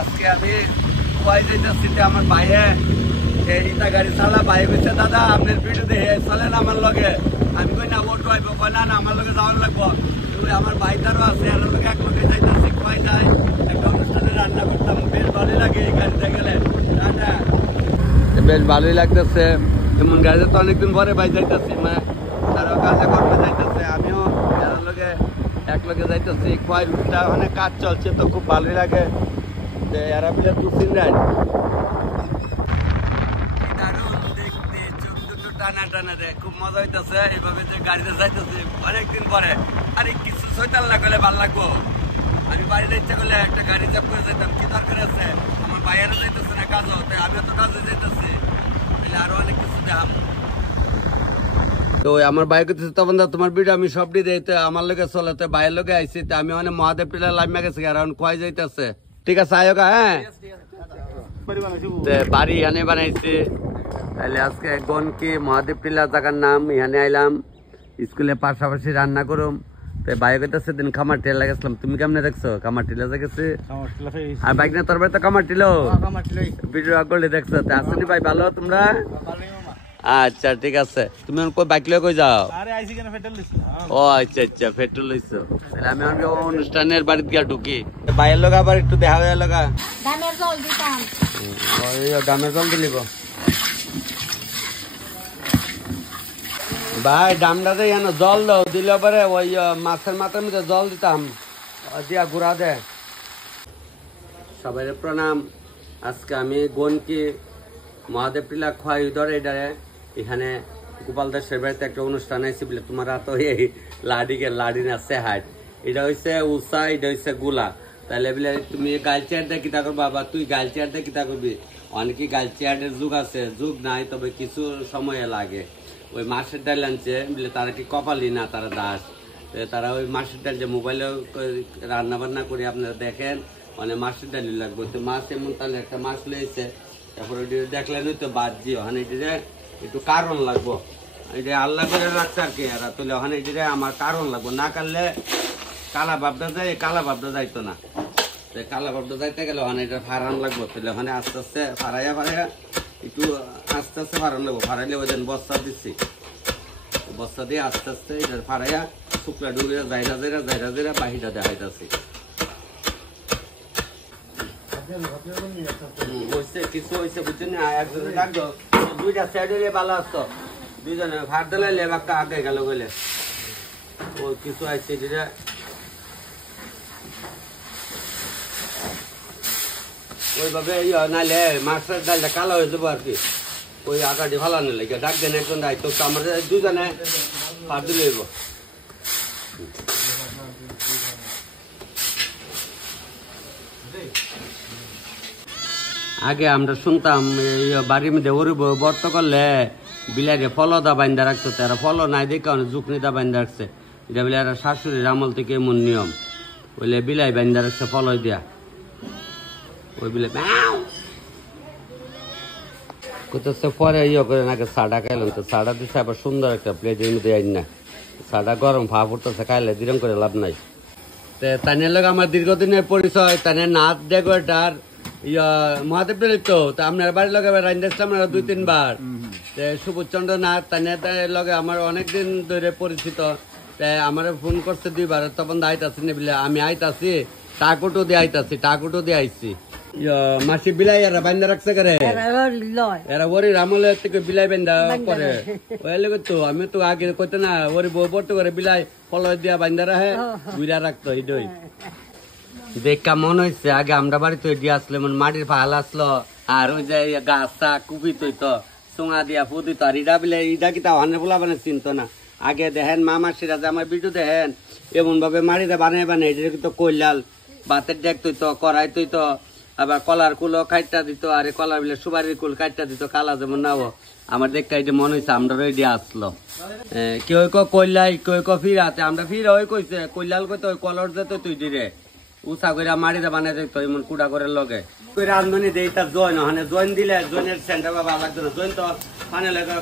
আজকে আমি কুয়াই যাইতেছি, আমার ভাইয়ে ইটা গাড়ি চালা, ভাই কইছে দাদা আপনার ভিডিও দেখে চলেন আমার লগে। আমি কই না ও ড্রাইভ কয় না আমার লগে যাওয়ার লাগবো। আমার ভাইটারও আছে, এর লগে এক লগে যাইতেছি, কুয়াই যাই একটা অনুষ্ঠানে রান্না করতাম, বেশ ভালোই লাগে এই গাড়িতে গেলে। বেশ ভালোই লাগতেছে, এমন গাড়িতে তো অনেকদিন পরে ভাই যাইতেছি, মানে তারাও কাজে করতে যাইতেছে, আমিও এর লগে এক লগে যাইতেছি। কুয়াই রুটটা অনেক কাজ চলছে তো খুব ভালোই লাগে যে এরা বিলে দুদিন যায় টানা টানা দেয়, খুব মজা হইতেছে এইভাবে যে গাড়িতে যাইতেছে অনেকদিন পরে। আরে কিছু শৈতান না করলে ভালো লাগবো। আমি বাড়িতে ইচ্ছা করলে একটা গাড়ি চাপ করে যেতাম, কি দরকার আছে, আমার বাইরে যাইতেছে না কাজও, তাই আমিও তো কাজে যাইতেছি, আরো অনেক কিছু দেখাম। তো আমার বাইক করতেছে তখন তোমার ভিডিও আমি সব দিয়ে দিই, আমার লোকে চলে, তো বাইরের লোকে আইসি, তো আমি মানে মহাদেব টিলা লাইমা গেছি, কারণ কয় যাইতেছে। ঠিক আছে আয়োগা, হ্যাঁ বাড়ি এখানে বানাইছি। তাহলে আজকে গনকি মহাদেব টিলা জায়গার নাম, এখানে আইলাম স্কুলের পাশাপাশি রান্না করুম। বাইক হইতেছে দিন খামার টিলা গেছিলাম, তুমি কেমনে দেখছো? খামার টিলা গেছে আর বাইক না তোর বাড়ি তো খামার টিলো ভিডিও করলে দেখছো, আসেনি ভাই ভালো তোমরা? আচ্ছা ঠিক আছে, তুমি বাইক লয়ে কই যাও? ও আচ্ছা আচ্ছা পেট্রোল লইছো। তাহলে আমি অনুষ্ঠানের বাড়িতে গিয়ে ঢুকি, বাইরের লোক আবার একটু দেখা হয়ে লগা গামের জল দিতাম, গামের জল দিলিব ভাই ডামটাতে যেন জল দাও, দিলে পরে ওই মাছের মাথার মধ্যে জল দিতাম দিয়া ঘুরা দে। সবাই প্রণাম। আজকে আমি গনকি মহাদেব টিলা খোয়াই ধরে এটারে এখানে গোপাল দাসের বাড়িতে একটা অনুষ্ঠান আছে বলে, তোমার তো এই লাডি নাচছে হাট, এটা হচ্ছে উষা, এটা হচ্ছে গোলা। তাহলে বলে তুমি গাল চেয়ার দিয়ে কিতা করবা, বা তুই গাল চেয়ার দিয়ে কিতা করবি? অনেকে গাল চেয়ারের যুগ আছে, যুগ নাই, তবে কিছু সময় লাগে। ওই মাছের ডাল আনছে বলে, তারা কি কপালি না, তারা দাস, তারা ওই মাছের ডাল যে মোবাইলে রান্না বান্না করে আপনারা দেখেন, মানে মাছের ডালি লাগবে। তো মাছ এমন তাহলে একটা মাছ লইছে, তারপরে দেখলেন তো বাদ দিয়ে ওখানে একটু কারণ লাগবো, এটা আল্লাহ করে রাখছে আর কি, এরা তুলে ওখানে আমার কারণ লাগবো, না কাটলে কালা ভাবটা যায়, কালা ভাবটা যাইতো না, কালা ভাবটা যাইতে গেলে ওখানে এটা ফারান লাগবো, তুলে ওখানে আস্তে আস্তে ফারাইয়া একটু আস্তে আস্তে ফারান লাগবো, ফারাইলে ওই দিন বস্তা দিচ্ছি, বস্তা দিয়ে আস্তে আস্তে এটা ফারাইয়া শুকলা ডুবিয়া জায়গা জায়গা বাহিটা দেখাইতেছি। কিছু হয়েছে বুঝছেন, একজনে ডাকতো দুইটা সাইডে ভালো আসতো, দুইজনে ভাত দিলে বাক্কা আগে গেল বলে ও কিছু আসছে যেটা ওইভাবে নাইলে মাছের ডালটা কালো হয়ে যাবো আর কি, ওই আগাটি ভালো নিলে ডাক দেন একজন দায়িত্ব, আমার দুজনে ভাত দিলে হইব। আগে আমরা শুনতাম বাড়ির মধ্যে বর্ত করলে বিলাইরে ফলদা বাইন্দা রাখতো, তারা ফল নাই দেখে জুকনিদা বাইন্দা রাখছে, এটা বলে এরা শাশুড়ির আমল থেকে এমন নিয়ম, বলে বিলাই বাইন্দা রাখছে ফলই দিয়া, ওই বিলাই কোথাও পরে করে নাকি সাডা খাইলাম, তো সাডা দিচ্ছে আবার সুন্দর একটা প্লেটের মধ্যে আইন না, সাডা গরম ফা পড়তেছে, খাইলে দিরম করে লাভ নাই। তানের লোক আমার দীর্ঘদিনের পরিচয়, তানের নাচ ডেকোরেটার মহাদেব তো আপনার বাড়ির লগে রাইন্দাসলাম 2-3 বার, সুবোধ চন্দ্র নাথ তানের লগে আমার অনেকদিন ধরে পরিচিত, আমার ফোন করছে 2 বার, তখন আইতাছি না বলে আমি আইতাছি, টাকুটো দিয়ে আইতাছি, টাকুটো দিয়ে আইছি। মাসি বিলাই এরা বান্ধা রাখছে করে, এরা ওরি আমলে থেকে বিলাই বান্ধা করে, ওই তো আমি তো আগে কইতে না ওরি বউ বর্ত করে বিলাই ফল দিয়া বান্ধা রাখে বুড়া রাখতো, এইটাই দেখা মনে হয়েছে। আগে আমরা বাড়িতে দিয়ে আসলে মাটির পাহাল আসলো, আর ওই যে গাছটা কুপি তৈত চুঙা দিয়া ফু দিত, আর ইটা বিলে ইটা কি তা অনেক বলা মানে চিনত না। আগে দেখেন মামাসিরা যে আমার ভিডিও দেখেন এমন ভাবে মাটিতে বানাই এটা কিন্তু কইলাল ভাতের ডেক তৈত, কড়াই তৈত, আবার কলার কুলো কাইটটা দিত, আর কলার বিলে সুপারির কুল কাইটটা দিত, কালা যেমন নাও আমার দেখা এটা মনে হয়েছে আমরা দিয়ে আসলো। কেউ কইলাই কেউ ফিরাতে, আমরা ফিরা ওই কইছে কইলাল কইতো ওই কলর যেত তুই দিরে উষা করে মাটিতে বানাই দিত এমন কুড়া করে লগে রান্ধনি দেই তার জয়েন, ওখানে জয়েন দিলে জয়েনের সেন্টার বাবা লাগতো না, জয়েন তো পানে লেখা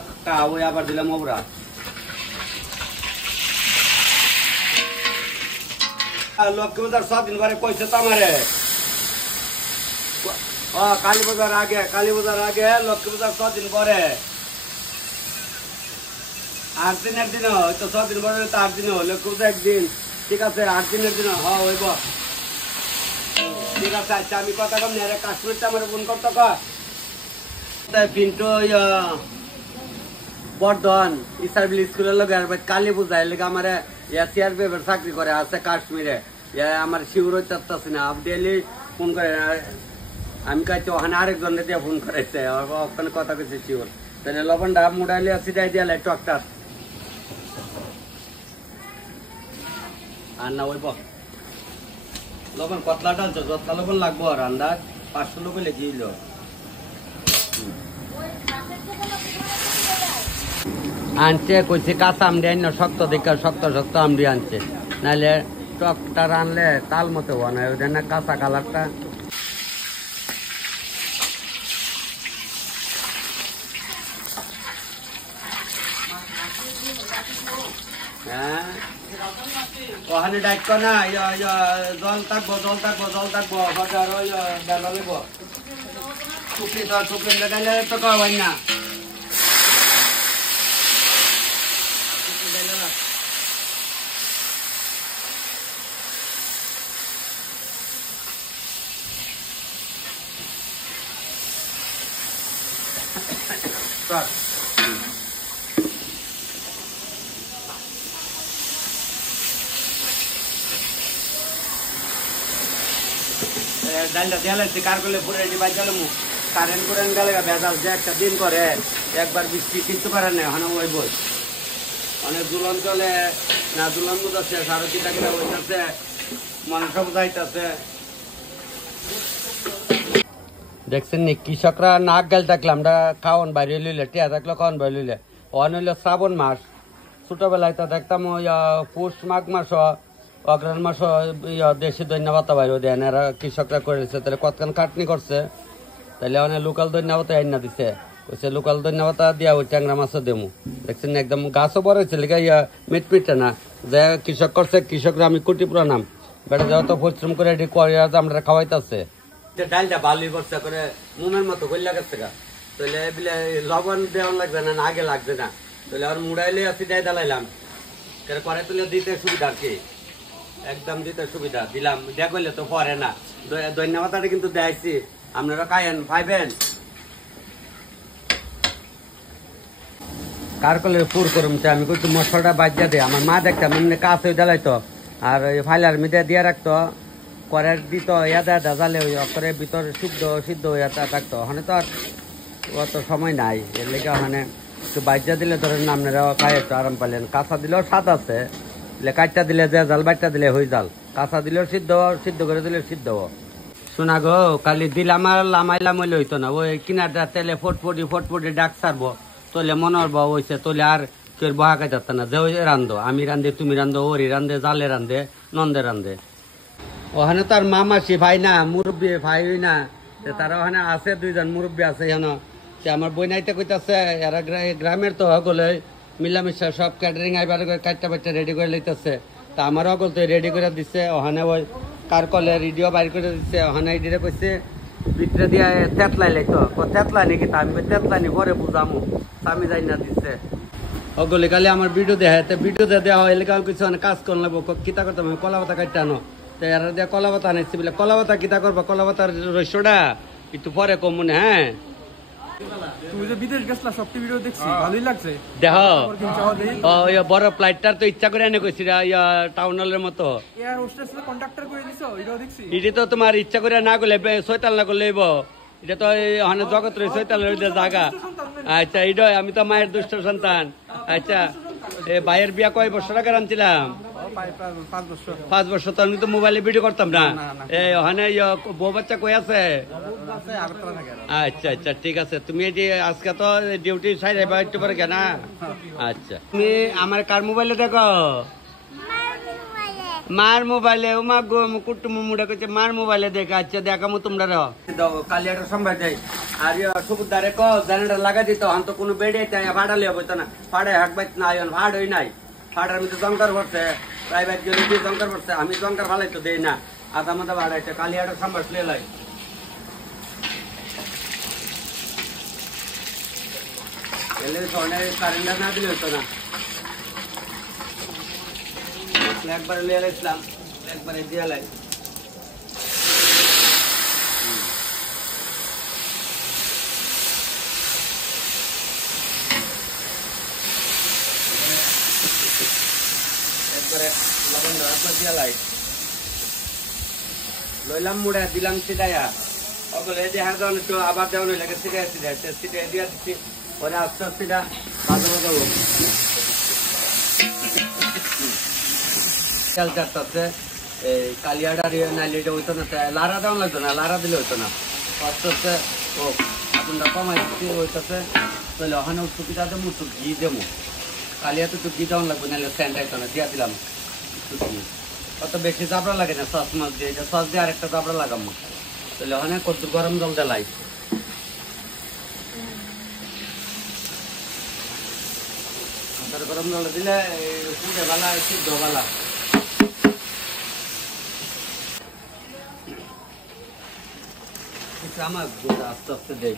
ওই আবার দিলাম ওরা লক্ষ্মী সব দিন পরে কইছে তো আমারে কালী পূজার আগে লক্ষ্মী পূজার 6 দিন পরে 8 দিনের দিন হয়তো 6 দিন পরে তো 8 দিন লক্ষ্মী পূজা একদিন ঠিক আছে 8 দিনের দিন হইব ঠিক আছে আচ্ছা আমি কথা কম নেই কাশ্মীরটা আমার ফোন করতে পিন্টু বর্ধন ইসারবিল স্কুলের লোক কালী পূজা এর লেগে আমার সিআরপিএফ এর চাকরি করে আছে কাশ্মীরে আমার শিউর হইতেছে না ডেলি ফোন করে আমি কাছে ওখানে আরেকজন দিয়ে ফোন করেছে ওখানে কথা কইছে শিউর তাহলে লবণ ডাব মোড়াইলে সিটাই দিয়ে টকটার আর না ওই লবণ কতলা ডালছো যতলা লবণ লাগবো আর আন্দাজ 500 লোক লেগে গেল আনছে কইছে কাঁচা আমডি আন শক্ত দেখে শক্ত শক্ত আমডি আনছে নাহলে টকটা আনলে তাল মতো হওয়া না ওই না কাঁচা কালারটা হ্যাঁ ওখানে ডাকতো না জল থাকবো হজার বেলা নেবো টুকরি তো টুকরি ডাইলে তো কয় না ডালটা দেয়ালাইছে কার করলে পুরো ডিবাই গেল কারেন্ট গেলে ভেজাল যে একটা দিন করে একবার বৃষ্টি কিন্তু পারে না ওখানে ওই বই অনেক দুলন চলে না দুলন বুঝাচ্ছে সাড়ে 3 টাকা হইতেছে মানুষ বুঝাইতেছে দেখছেন নি কৃষকরা নাক গাল থাকলে আমরা খাওয়ান বাইরে লইলে টিয়া থাকলে খাওয়ান বাইরে লইলে ওখানে হইলো শ্রাবণ মাস ছোটবেলায় তো দেখতাম পুষ মাঘ মাস অগ্রহণ মাস দেশি দৈন্যবাতা বাইরে দেন এরা কৃষকরা করেছে তাহলে কতক্ষণ খাটনি করছে তাহলে অনেক লোকাল দৈন্যবাতা আইনা দিছে কইছে লোকাল দৈন্যবাতা দিয়া ওই ট্যাংরা মাছও দেমু দেখছেন একদম গাছও বড় হয়েছে মিটমিটে না যে কৃষক করছে কৃষকরা আমি কোটি প্রণাম বেটা যত পরিশ্রম করে এটি করে আমরা খাওয়াইতেছে ডালটা ভালোই করছে করে মুমের মতো কইলা গেছে গা তাহলে বলে লবণ দেওয়ান লাগবে না আগে লাগবে না তাহলে আর মুড়াইলে আসি দেয় দালাইলাম করে তুলে দিতে সুবিধা আর কি একদম দিতে সুবিধা দিলাম দেখলে তো পরে না ধন্যবাদ কিন্তু দেখাইছি আপনারা খাইেন পাইবেন কার করলে পুর করুম আমি কইছি মশলাটা বাজ্যা দে আমার মা দেখতাম এমনি কাজ হয়ে জ্বালাইতো আর ফাইলার মিদে দিয়ে রাখতো করে দিত ইয়াদা জ্বালে ওই অক্ষরে ভিতর সিদ্ধ হয়ে থাকতো ওখানে তো আর অত সময় নাই এর লেগে ওখানে একটু বাজ্যা দিলে ধরেন আপনারা খাই একটু আরাম পাইলেন কাঁচা দিলেও স্বাদ আছে কাঁচা দিলে যে জাল বাচ্চা দিলে হয়ে জাল কাঁচা দিলেও সিদ্ধ করে দিলে সিদ্ধ শোনা গো কালি দিলাম আর লামাইলাম হইলে হইতো না ওই কিনারটা তেলে ফটফটি ডাক ছাড়বো তোলে মনের বা হয়েছে তোলে আর কেউ বহা খাই যাচ্ছে না যে ওই রান্ধো আমি রান্ধে তুমি রান্ধো ওরি রান্ধে জালে রান্ধে নন্দে রান্ধে ওখানে তার মামাসি ভাই না মুরব্বী ভাই না তারা ওখানে আছে 2 জন মুরব্বী আছে এখানে আমার বই নাইতে কইতাছে এরা গ্রামের তো হগলে মিলামিশা সব ক্যাটারিং আইবার কাটটা বাচ্চা রেডি করে লইতেছে তা আমার হগল তো রেডি করে দিচ্ছে ওখানে ওই কার কলে রেডিও বাইর করে দিচ্ছে ওখানে এডিরে কইছে ভিতরে দিয়ে তেতলাই লাইতো তেতলা নাকি তা আমি তেতলানি পরে বুঝামু আমি যাই না দিচ্ছে হগলে কালি আমার ভিডিও দেখাতে ভিডিও দেওয়া হয় এলাকা কিছু কাজ করলে কিতা করতাম আমি কলা পাতা কাটতে আনো তো এরা দিয়ে কলা পাতা আনাইছি বলে কলা পাতা কিতা করবো কলা পাতার রস্যটা একটু পরে কম মনে হ্যাঁ তুমি যে বিদেশ গেছলা সব ভিডিও দেখছি ভালোই লাগছে দেখো বড় ফ্লাইটটার তো ইচ্ছা করে এনে কইছি টাউন হলের মতো এয়ার হোস্টেস কন্ডাক্টর করে দিছো এটাও দেখছি এটা তো তোমার ইচ্ছা করে না করলে ছয়তাল না করলে এটা তো ওখানে জগৎ রয়ে ছয়তাল জায়গা আচ্ছা এটা আমি তো মায়ের দুষ্ট সন্তান আচ্ছা ভাইয়ের বিয়া কয় বছর আগে আনছিলাম 5 বছর তো আমি তো মোবাইলে ভিডিও করতাম না ওখানে বউ বাচ্চা কই আছে আচ্ছা আচ্ছা ঠিক আছে তুমি আজকে তো ডিউটি সাইড একটু পরে কেন আচ্ছা তুমি আমার কার মোবাইলে দেখো মার মোবাইলে ও মা কুটুম মুড়া করছে মার মোবাইলে দেখা আচ্ছা দেখামো তোমরা কালিয়াটা সম্ভব যাই আর সবুজ দারে জেনারেটর লাগা দিত হন তো কোনো বেডে ভাড়ালে হইতো না ভাড়ায় হাক বাইত না ভাড় হই নাই ভাড়ার মধ্যে জঙ্কার পড়ছে প্রাইভেট গেলে দিয়ে জঙ্কার পড়ছে আমি জঙ্কার ভালাই তো দেই না আধা মাথা ভাড়াইছে কালিয়াটা সম্ভব লাই এলে ধরনের কারেন্টটা না দিলে হতো না। একবারে লিয়ে গেছিলাম, একবারে দিয়ে লাই। একবারে লবণ ধরার দিয়ে লাই লইলাম, মুড়ে দিলাম সিটাইয়া। ওগুলো দেখা যান একটু আবার দেওয়া লাগে সিটাই সিটাই সিটাই দিয়ে দিচ্ছি। পরে আস্তে আস্তে ভাজা ভাজা হোক। তেল চারটাতে এই কালিয়াটা নাইলে হইতো না, লাড়া দেওয়া লাগতো না, লাড়া দিলে হইতো না। আস্তে আস্তে হোক, আগুনটা কমাই দিচ্ছি হইতেছে। তাহলে ওখানে টুকিটাতে একটু ঘি দেবো, কালিয়াতে একটু ঘি দেওয়া লাগবে, নাহলে স্যান্ড আইতো না। দিয়া দিলাম অত বেশি চাপড়া লাগে না, সস মাছ দিয়ে সস দিয়ে আরেকটা চাপড়া লাগাম। তাহলে ওখানে কত গরম জল দেলাই, গরম জল দিলে পুড়ে ভালা সিদ্ধ ভালা। আমার আস্তে আস্তে দেখ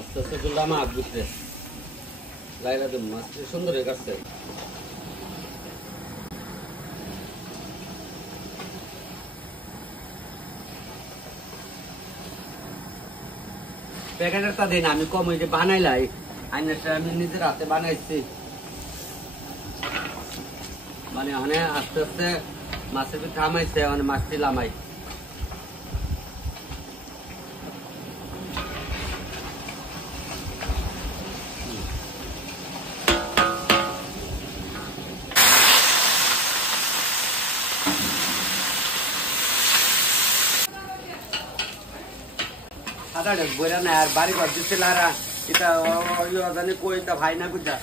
আস্তে আস্তে তুললে আমার হাত বুঝতে লাইলা দেব। মাছ সুন্দর হয়ে কাটছে। প্যাকেটের তা দিন আমি কম হয়েছে বানাইলাই, আইনাটা আমি নিজের হাতে বানাইছি। মানে ওখানে আস্তে আস্তে মাছের পিঠা থামাইছে, মানে মাছটি লামাই। সাদা ঢেক বইরা না আর বাড়ি ঘর দিচ্ছে লারা এটা জানি কই তা ভাই না বুঝা।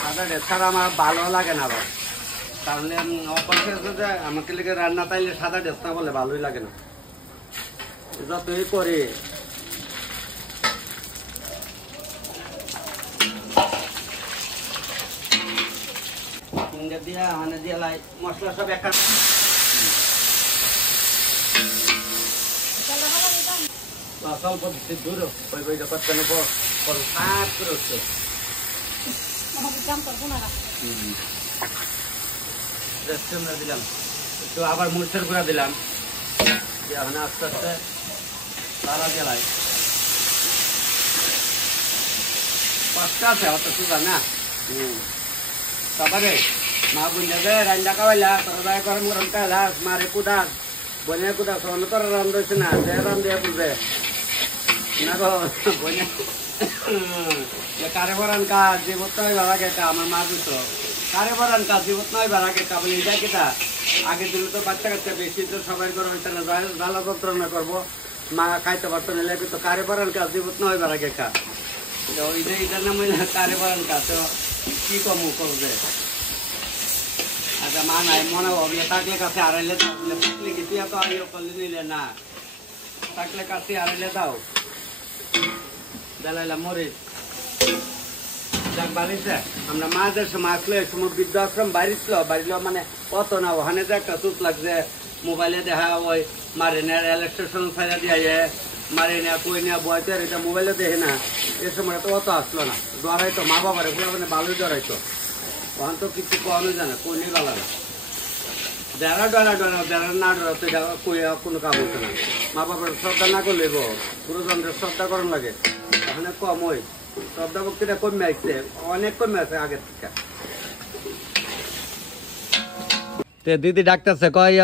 সাদা ঢেক ছাড়া আমার ভালো লাগে না। আবার তাহলে আমাকে লেগে রান্না তাইলে সাদা ঢেক না বলে ভালোই লাগে না, যতই করে। দিয়া মানে দিয়া লাই মশলা সব একটা স্বল্প দূর ওই বইটা করতে নেবো সাত করে হচ্ছে। দিলাম একটু আবার মরিচের গুঁড়া দিলাম, এখন আস্তে আস্তে তারা গেলাই পাঁচটা আছে অত সুন্দর না। তারপরে মা বুঝলে যে রান্না খাওয়াইলা তোরা গরম গরম খাইলা মারে কুদাস বনে কুদাস তোরা রান্ধছে না, যে রান্ধে বুঝবে না গো বনে কারে বরান কাজ জীবত নয় ভাড়াকে কা। আমার মা দুটো কারে বরান কাজ জীবত নয় ভাড়াকে কা বলে এটা কেটা। আগে দিলে তো বাচ্চা কাচ্চা বেশি তো সবাই করে হইতে না, জ্বালা যন্ত্রণা করবো, মা খাইতে পারতো না। লাগে তো কারে বরান কাজ জীবত নয় ভাড়াকে কা, ওই যে এটার নাম কারে বরান কাজ। তো কি কমু করবে? আচ্ছা মা নাই মনে হবে থাকলে কাছে আড়াইলে থাকলে কিছু এত আগে করলে নিলে না, থাকলে কাছে আড়াইলে দাও বেলাইলা মরিচ যাক বাড়িছে। আমরা মাঝের সময় আসলে সময় বৃদ্ধাশ্রম বাড়িছিল, বাড়িলেও মানে কত না ওখানে যে একটা সুখ লাগছে। মোবাইলে দেখা ওই মারে নেয় ইলেকট্রিশন ছাড়া দিয়ে মারে নেয়া কই নেয়া বয়তে এটা মোবাইলে দেখে না। এ সময় তো অত আসলো না, ডরাইতো মা বাবার এগুলো মানে ভালোই ডরাইতো। ওখান তো কিছু কখনো জানে কই নিয়ে গেল না, যারা ডরা ডরা যারা না ডরাতে কই কোনো কাম হতো না। মা বাবার শ্রদ্ধা না করলে গো গুরুজনদের শ্রদ্ধা করার লাগে, ওখানে কম ওই শ্রদ্ধা ভক্তিটা কমে আসছে, অনেক কমে আছে আগের থেকে। দিদি ডাক্তারছে কয়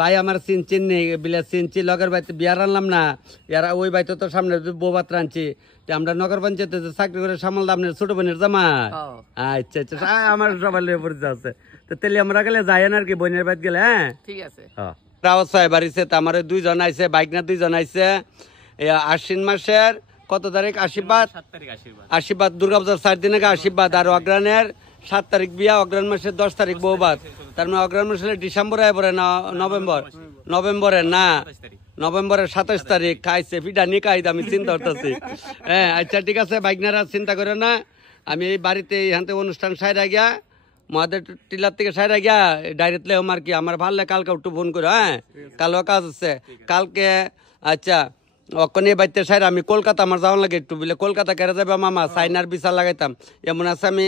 ভাই আমার চিনচিন নেই বিলে চিনচি লগের বাড়িতে বিয়ার আনলাম না, এরা ওই বাড়িতে তো সামনে বৌবাত রাঁধছি। আমরা নগর পঞ্চায়েতে চাকরি করে সামাল দাম ছোট বোনের জামা। আচ্ছা আচ্ছা আমার সবাই পরিচয় আছে, তো তেলে আমরা গেলে যাই না আর কি বোনের বাড়ি গেলে। হ্যাঁ ঠিক আছে। বাড়িছে তো আমার দুইজন আইছে, বাইক না দুইজন আইছে। আশ্বিন মাসের কত তারিখ? আশীর্বাদ দুর্গাপূজার 4 দিন আগে আশীর্বাদ, আর অগ্রাণের 7 তারিখ বিয়া, অগ্রাণ মাসের 10 তারিখ বৌবাত। তার মানে অগ্রাণ মাসে ডিসেম্বরে পরে না নভেম্বরে না নভেম্বরের 27 তারিখ খাইছে পিঠা নিয়ে খাই। আমি চিন্তা করতেছি। হ্যাঁ আচ্ছা ঠিক আছে বাইকনারা চিন্তা করে না, আমি এই বাড়িতে এখান থেকে অনুষ্ঠান সাইরা গিয়া মহাদের টিলার থেকে সাইরা গিয়া ডাইরেক্ট লেও মার কি আমার ভালো কালকে একটু ফোন করো, হ্যাঁ কালো কাজ আছে কালকে। আচ্ছা অক্ষণে বাইতে সাইরা আমি কলকাতা আমার যাওয়ার লাগে একটু বলে কলকাতা কেড়ে যাবে মামা সাইনার বিচার লাগাইতাম এমন আছে আমি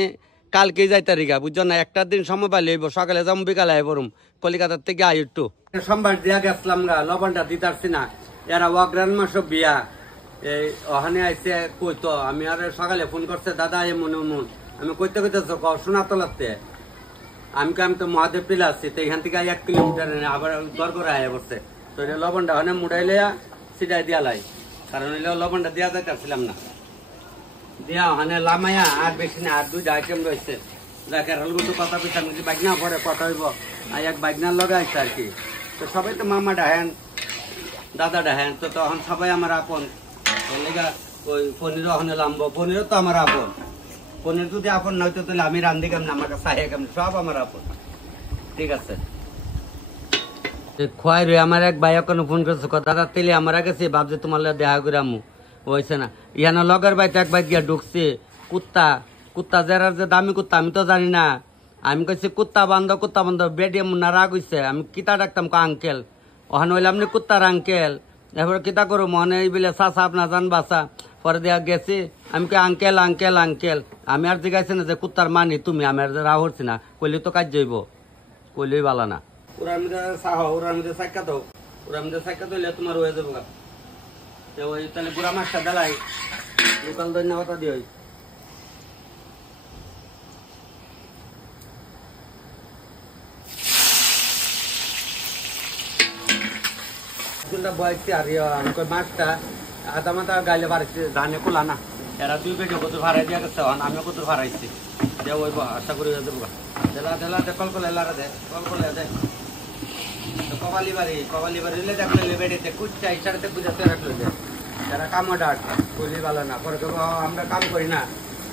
কালকেই যাইতে রিগা বুঝছো না, একটা দিন সময় পাইলে সকালে যাবো বিকালে আই পড়ুম কলিকাতার থেকে আই একটু সোমবার দিয়া গেছিলাম গা লবণটা দিতারছি না এরা অগ্রাণ মাস বিয়া এই ওখানে আইসে কইতো আমি আর সকালে ফোন করছে দাদা এমন এমন আমি কইতে কইতেছ সোনা তোলাতে আমি তো মহাদেব টিলা আছি তো এখান থেকে 1 কিলোমিটার আবার দর করে আয়া পড়ছে তো লবণটা ওখানে মুড়াইলে সিটাই দিয়া লাই কারণ লবণটা দিয়া যাইতেছিলাম না দিয়া ওখানে লামাইয়া আর বেশি না আর 2টা আইটেম রয়েছে যাকে হলগুটো কথা পিছান বাগনা পরে কথা হইব আর এক বাগনার লগে আইসে আর কি। তো সবাই তো মামা ডাহেন দাদা ডাহেন তো তখন সবাই আমার আপন ওই পনিরও ওখানে লামবো পনিরও তো আমার আপন পনির যদি আপন নয়তো তাহলে আমি রান্ধি কেমন আমার কাছে কেমন সব আমার আপন ঠিক আছে। খোয়াই রে আমার এক ভাই এখন ফোন করছে দাদা তেলে আমার কাছে ভাবছে তোমার দেখা করে আমু হয়েছে না ইয়ানো লগের বাইতে এক ভাই গিয়া ঢুকছে কুত্তা জেরার যে দামি কুত্তা আমি তো জানি না আমি কইছি কুত্তা বান্ধব বেডে মুন্না রাগ হইছে আমি কিতা ডাকতাম আঙ্কেল ওখানে হইলাম নি কুত্তার আঙ্কেল এবার কিতা করো মনে এই বলে চাষা আপনার জান বাসা পরে দেওয়া গেছি আমি কে আঙ্কেল আঙ্কেল আঙ্কেল আমি আর জিগাইছি না যে কুত্তার মানি তুমি আমি আর রাগ হচ্ছি না কইলে তো কাজ যাইব কইলেই বালা না ওরার মধ্যে চাহ ওরার মধ্যে সাক্ষা দাও ওরার মধ্যে সাক্ষা দিলে তোমার হয়ে যাবো ওই তাহলে বুড়া মাছটা দেলাই লোকাল ধন্যবাদ দিয়ে বয়সী আর মাছটা আধা মাথা গাইলে বাড়াইছে ধানে কোলা না এরা 2 পেটে কত ভাড়াই দিয়া গেছে আমিও কত ভাড়াইছি দে ওই আশা করি দেবো ঢেলা দে কলকলে লারা দে কলকলে দে কবালি বাড়ি দেখলে বেড়েতে কুচা ইশারাতে বুঝাতে রাখলে দে যারা কামো ডাট কইলি ভালো না পরে তো আমরা কাম করি না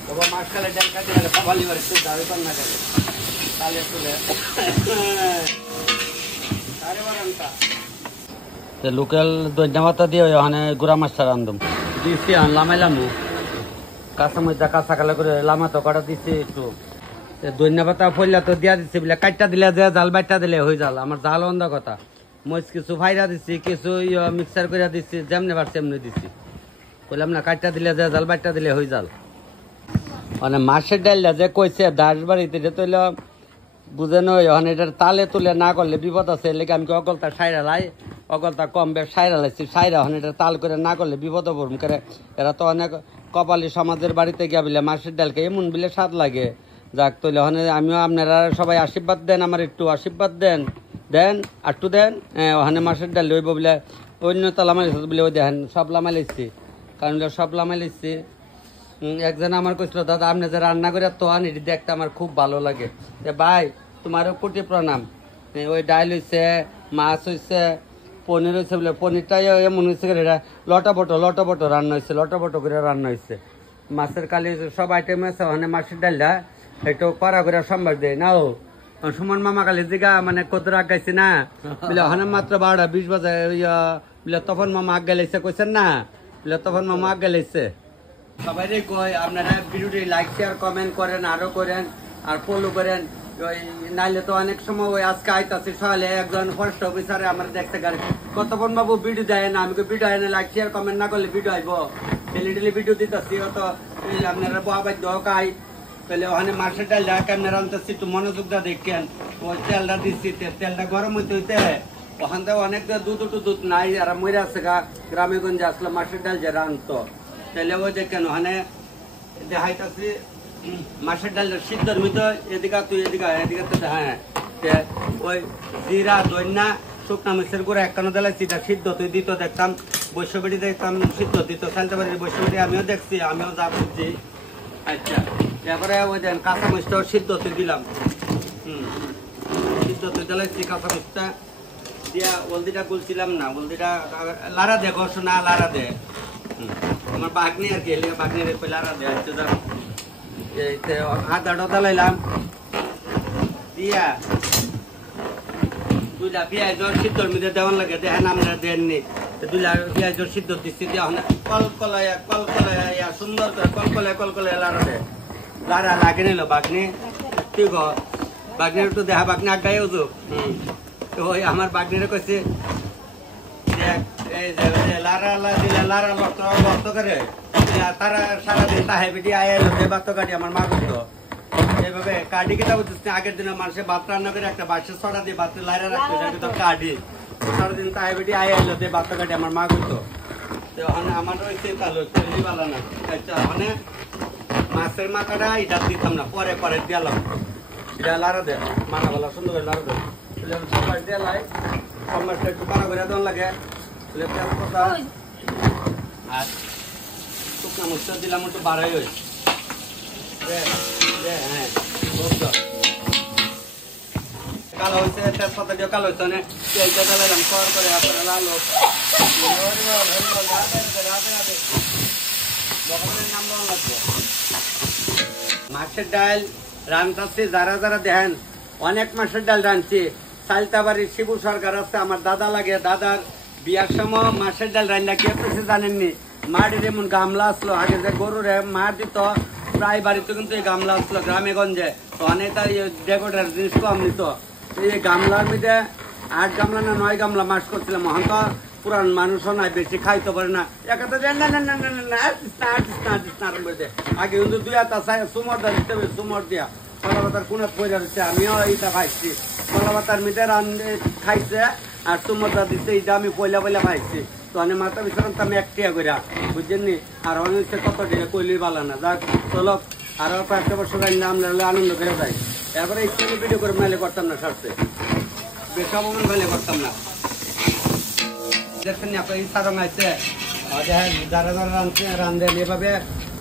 তবে মাছ খালে ডাল খাতে গেলে কবালি বাড়ি তো দাঁড়িয়ে পান না গেলে তাহলে তুলে আরে বারান্তা লোকাল দৈন্যমাতা দিয়ে ওখানে গুড়া মাছটা রান্ধম দিচ্ছি লামাইলাম কাঁচা মধ্যে কাঁচা কালা করে লামা তো কটা দিচ্ছি একটু দৈন্যপাতা ফইলা তো দিয়া দিচ্ছি বলে কাটটা দিলে যে জাল বাইটটা দিলে হয়ে জাল আমার জাল অন্ধ কথা মরিচ কিছু ফাইরা দিচ্ছি কিছু মিক্সার করে দিচ্ছি যেমনি পারছি এমনি দিচ্ছি বললাম না কাটটা দিলে যে জাল বাইটটা দিলে হয়ে জাল মানে মাছের ডাইলটা যে কইছে দাস বাড়িতে যে তৈল বুঝেন ওখানে এটার তালে তুলে না করলে বিপদ আছে লেগে আমি অকলতা সাইরা লাই অকলতা কম বেশ সাইরা লাইছি সাইরা ওখানে এটা তাল করে না করলে বিপদ পড়ুন করে এরা তো অনেক কপালি সমাজের বাড়িতে গিয়া বলে মাছের ডালকে এমন বলে স্বাদ লাগে যাক তৈলে ওখানে আমিও আপনারা সবাই আশীর্বাদ দেন আমার একটু আশীর্বাদ দেন একটু দেন ওখানে মাছের ডাল লইব বলে অন্য তো লামাই বলে ওই দেখেন সব লামাই লাইছি কারণ সব লামাই লাইছি একজন আমার কইছিল দাদা আপনি যে রান্না করে তো আন এটি দেখতে আমার খুব ভালো লাগে ভাই তোমারও কোটি প্রণাম ওই ডাইল হয়েছে মাছ হয়েছে পনির হয়েছে বলে পনিরটাই এমন হয়েছে এটা লটাবটো রান্না হয়েছে লটাবটো করে রান্না হয়েছে মাছের কালি সব আইটেম আছে ওখানে মাছের ডালটা একটু কড়া করে সম্বার দেয় না ও সুমন মামা কালি জিগা মানে কত রাগ গাইছে না বলে ওখানে মাত্র 12টা 20 বাজে বলে তখন মামা আগ গেলাইছে কইছেন না বলে তখন মামা আগ গেলাইছে সবাই কই আপনারা ভিডিওটি লাইক শেয়ার কমেন্ট করেন আরো করেন আর ফলো করেন নাইলে তো অনেক সময় ওই আজকে আইতাছি সকালে একজন ফরেস্ট অফিসারে আমার দেখতে গাড়ি কতক্ষণ বাবু ভিডিও দেয় না আমি ভিডিও আয় না লাইক শেয়ার কমেন্ট না করলে ভিডিও আইব ডেলি ভিডিও দিতেছি অত আপনারা বাবাই দোকাই তাহলে ওখানে মাছের ডাল ক্যামেরা আনতেছি একটু মনোযোগটা দেখেন ওই তেলটা দিচ্ছি তেলটা গরম হইতে হইতে ওখান থেকে অনেক দুধ নাই আর মরে আছে গ্রামে গঞ্জে আসলে মাছের ডাল যে রানতো তাহলে ওই দেখেন ওখানে দেখাইতেছি মাছের ডাল সিদ্ধর মতো এদিকে তুই এদিকে তো হ্যাঁ ওই জিরা দইনা শুকনা মিক্সের গুঁড়া একখানো দিলাইছি সিদ্ধ তুই দিত দেখতাম বৈশ্যবেড়ি দেখতাম সিদ্ধ দিত চালতে পারি বৈশ্যবেড়ি আমিও দেখছি আমিও যা বুঝছি আচ্ছা এরপরে ওই দেন কাঁচা মরিচটাও সিদ্ধ তুই দিলাম সিদ্ধ তুই দিলাইছি কাঁচা মরিচটা দিয়া হলদিটা গুলছিলাম না হলদিটা লারা দে ঘষ না লারা দে আমার বাগনি আর কি বাগনির লারা দে আদাটা দালাইলাম দিয়া 2টা পেঁয়াজ সিদ্ধর মধ্যে দেওয়ার লাগে দেখেন আমরা দেননি 2টা পেঁয়াজ সিদ্ধ দিচ্ছি দেওয়া কলকলাইয়া সুন্দর করে কলকলায় লারা দে লারা লাগে নিল বাগনি ঠিক বাগনের একটু দেখা বাগনে আগাই উজু তো ওই আমার বাগনের কইছে লারা লড়তো করে তারা সারাদিন তাহে বেটি আয় বাত কাটি আমার মা করতো এইভাবে কাঠি কেটা বুঝছিস আগের দিনে মানুষের ভাত রান্না করে একটা বাসের ছড়া দিয়ে ভাত লাইরা রাখতো সেটা কাঠি সারাদিন তাহে বেটি আয় এলো বাত কাটি আমার মা করতো আমার ওই চালু বালা না মানে মাছের মাথাটা এটা দিতাম না পরে পরে দিলাম এটা লারা দে মানা বলা সুন্দর করে লারা দে সবাই দেলাই সমাজটা একটু পানা করে দেওয়ার লাগে আর শুকনা মরিচা দিলাম একটু বাড়াই হয়েছে হ্যাঁ কালো হয়েছে তেজপাতা দিয়ে কালো হয়েছে তেলটা দিলাম কর করে আপনারা লাল মাছের ডাল রান্নাচ্ছি যারা যারা দেখেন অনেক মাছের ডাল রাঁধছি সালতাবাড়ির শিবু সরকার আছে আমার দাদা লাগে দাদার বিয়ার সময় মাছের ডাল রান্না কে করছে জানেননি মাটির এমন গামলা আসলো আগে যে গরুরে মা দিত প্রায় বাড়িতে কিন্তু এই গামলা আসলো গ্রামে গঞ্জে তো অনেক তার ডেকোটার জিনিস কম নিত এই গামলার মধ্যে 8 গামলা না 9 গামলা মাছ করছিলাম মহান তো পুরান মানুষও নাই বেশি খাইতে পারে না আগে কিন্তু 2 হাতা সুমর দিতে হবে সুমর দিয়া কলা পাতার কোন পয়সা দিচ্ছে আমিও এইটা খাইছি কলা পাতার মধ্যে রান্ধে খাইছে আর সুমরটা দিচ্ছে এইটা আমি পয়লা খাইছি তো আমি মাথা বিচারাম তো আমি একটিয়া করিয়া বুঝছেননি আর অনেক হচ্ছে কত দিনে কইলি বালা না যাক চলক আরো 5 বছর আমরা আনন্দ করে যাই এরপরে স্কুলে ভিডিও করে মেলে করতাম না সারছে বেসব মেলে করতাম না দেখছেন আপনার ইচ্ছা রঙ আছে যারা যারা রান্ধেন এভাবে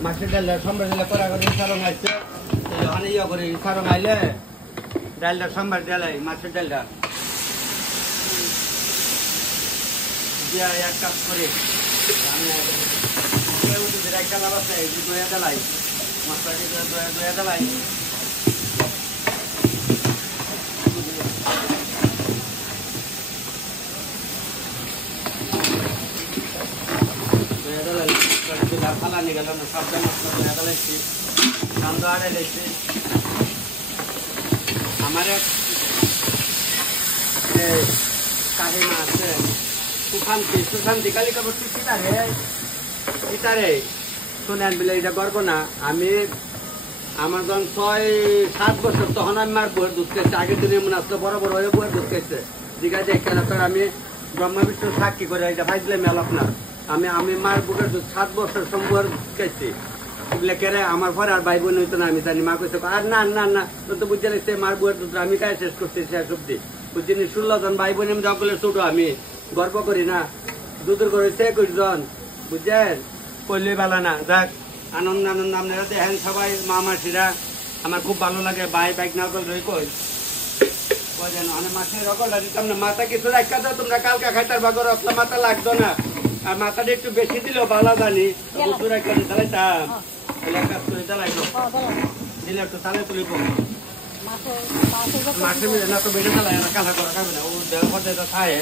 মাছের ডালটা সম্বার ডালে করা করে ইচ্ছা রঙ আছে অনেক ইয়ে করে ইচ্ছা রঙ আইলে ডালটা সম্বার ডালাই মাছের ডালটা দিয়া এক কাজ করে একটা লাভ আছে দইয়া ডালাই মশলাটি দইয়া ডালাই ফালা নিয়ে গেল না সব মশলা দইয়া ডালাইছি কান্দ আড়াই লাইছি আমার এক কাহিমা আছে সুশান্তি কালী কাপড় কিতারে শুনে আনবিলে এটা করবো না আমি আমার যখন 6-7 বছর তখন আমি মার বইয়ের দুধ খাইছে আগের দিনে এমন আসলে বড় বড় হয়ে বইয়ের দুধ খাইছে দীঘাতে কেন তোর আমি ব্রহ্মা বিষ্ণু সাক্ষী করে এটা ভাইছিলাম মেলাপ না আমি মার বুকের দুধ 7 বছর সম্বর খাইছি বলে কেরে আমার পরে আর ভাই বোন হইতো না আমি জানি মা কইছে আর না না না তো বুঝতে লাগছে মার বইয়ের দুধ আমি খাই শেষ করছি শেষ অব্দি বুঝছিনি 16 জন ভাই বোন আমি সকলে ছোট আমি গর্ব করি না দুধের করে 21 জন বুঝছেন কইলে ভালো না যাক আনন্দ আনন্দ আপনারা দেখেন সবাই মা মাসিরা আমার খুব ভালো লাগে বাইক নাকল রই কই যেন অনেক মাসের রকলটা দিতাম না মাথা কিছু রাখা দাও তোমরা কালকা খাইতার বাগর আপনার মাথা লাগতো না আর মাথাটা একটু বেশি দিলেও ভালো জানি কিছু রাখা চালাইতাম কাজ করে চালাইতো দিলে একটু চালে তুলিব মাসে মিলে না তো বেশি চালাই না কাঁচা করা খাবে না ও দেড় খায়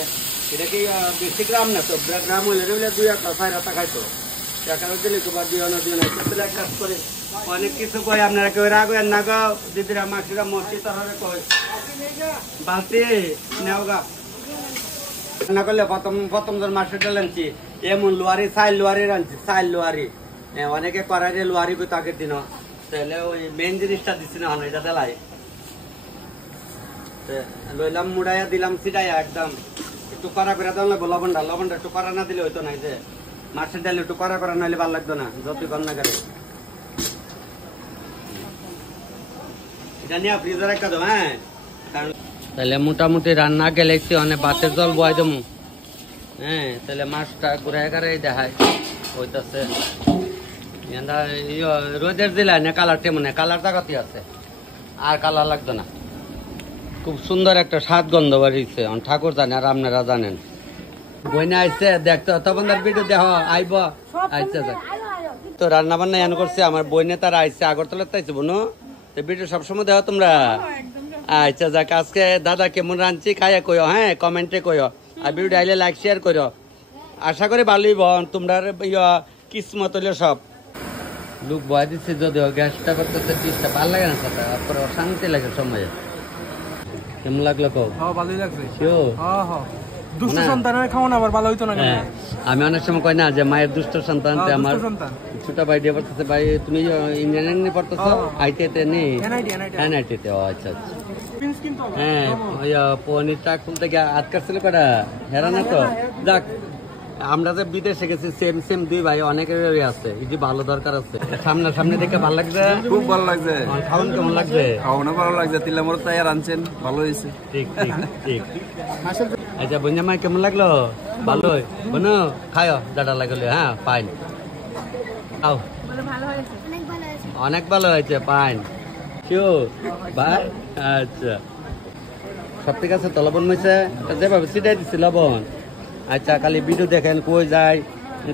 এটা কি বেশি গ্রাম না তো গ্রাম হইলে 2-4 হাতা খাইতো দিলে বা দিয়ে কাজ করে অনেক কিছু কয় আপনারা কেউ রাগ না গাও দিদিরা মাসিরা মসি তাহলে কয় বালতি নেও গা না করলে প্রথম জন মাসের ডাল আনছি এমন লোয়ারি চাইল লোয়ারি আনছি চাইল লোয়ারি অনেকে করাই যে লোয়ারি কই আগের দিন তাহলে ওই মেন জিনিসটা দিচ্ছি না এটা দেলাই লইলাম মুড়াইয়া দিলাম সিটাইয়া একদম একটু কড়া করে দেওয়া লাগবো লবণটা একটু কড়া না দিলে হইতো না যে মাছের ডাল একটু কড়া করা নাহলে ভালো লাগতো না যতই কন্যা করে এটা নিয়ে ফ্রিজে রাখা দাও হ্যাঁ তাহলে মোটামুটি রান্না গেলেছি অনেক ভাতের জল বয় দেবো হ্যাঁ তাহলে মাছটা ঘুরাই গাড়াই দেখায় হইতাছে রোদের দিলাই না কালার তেমন কালার জায়গাতে আছে আর কালার লাগতো না খুব সুন্দর একটা স্বাদ গন্ধ বাড়িছে ঠাকুর জানে আর আপনারা জানেন বইনা আইসে দেখতে তখন তার ভিডিও দেখ আইব আইসে তো রান্না বান্না এন করছে আমার বইনে তারা আইসে আগরতলা তাইছে বোনো তো ভিডিও সবসময় দেখো তোমরা আচ্ছা যাক আজকে দাদা কেমন রাঁধছি খাইয়া কইও হ্যাঁ কমেন্টে কইও আর ভিডিও আইলে লাইক শেয়ার করো আশা করি ভালোই বন তোমরা কিসমত হইলে সব লোক বয় দিচ্ছে যদিও গ্যাসটা করতেছে 30টা ভালো লাগে না সাথে শান্তি লাগে সময়ে কেমন লাগলো কও? হ্যাঁ ভালোই লাগছে। শিওর? হ্যাঁ হ্যাঁ দুষ্ট সন্তানের খাওয়ানো আবার ভালো হইতো না কেন? হ্যাঁ, আমি অনেক সময় কই না যে মায়ের দুষ্ট সন্তান, হ্যাঁ, আমার দুষ্ট সন্তান। ছোট ভাই দিয়ে পড়তেছে, ভাই তুমি ইঞ্জিনিয়ারিং পড়তেছো? আইটিতে নেই? এনআইটিতে। ও আচ্ছা আচ্ছা। প্রিন্স কিন্তু হবে। হ্যাঁ, ওই পনিরটা খুলতে গিয়ে আটকার ছিল কটা হেরা না তো। যাক, আমরা যে বিদেশে গেছি সেম সেম দুই ভাই অনেকেরই আছে, এই যে ভালো দরকার আছে। সামনে দেখে ভালো লাগছে, খুব ভালো লাগছে। আমার খাওয়ান কেমন লাগছে? খাওয়ানো ভালো লাগছে, তিলামর তৈয়ার আনছেন, ভালো হয়েছে। ঠিক ঠিক ঠিক। আচ্ছা বঞ্জামাই কেমন লাগলো? ভালোই বনো, খাও যাটা লাগলো। হ্যাঁ পাইন খাও, অনেক ভালো হয়েছে পাইন। শিওর ভাই? আচ্ছা সব ঠিক আছে তো? লবণ হয়েছে যেভাবে ছিটাই দিচ্ছি লবণ। আচ্ছা খালি ভিডিও দেখেন কই যায়।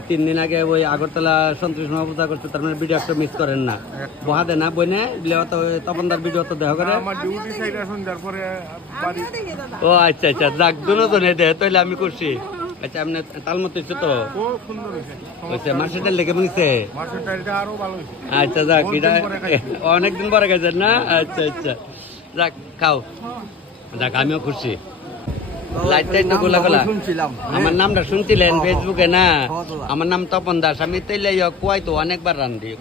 3 দিন আগে ওই আগরতলা সন্তোষ মহা পূজা করছে, তার মানে ভিডিও একটা মিস করেন না। বহা দেয় না বইনে তপনদার ভিডিও তো দেখা করে। আমার ডিউটি সাইড এখন তারপরে বাড়ি। ও আচ্ছা আচ্ছা, যাক দুজনে দে তাইলে আমি খুশি। আচ্ছা আপনি তাল মতো হচ্ছে তো? খুব সুন্দর হয়েছে। হয়েছে মাছের ডাল লেগে বলছে? মাছের ডালটা আরো ভালো হয়েছে। আচ্ছা যাক, অনেকদিন এটা পরে খাইছি। অনেকদিন পরে গেছেন না? আচ্ছা আচ্ছা যাক খাও, যাক আমিও খুশি। লাইট টাইট গোলা গোলা শুনছিলাম। আমার নামটা শুনছিলেন ফেসবুকে না? আমার নাম তপন দাস। আমি তেলে কুয়াই তো অনেকবার রান্ধি।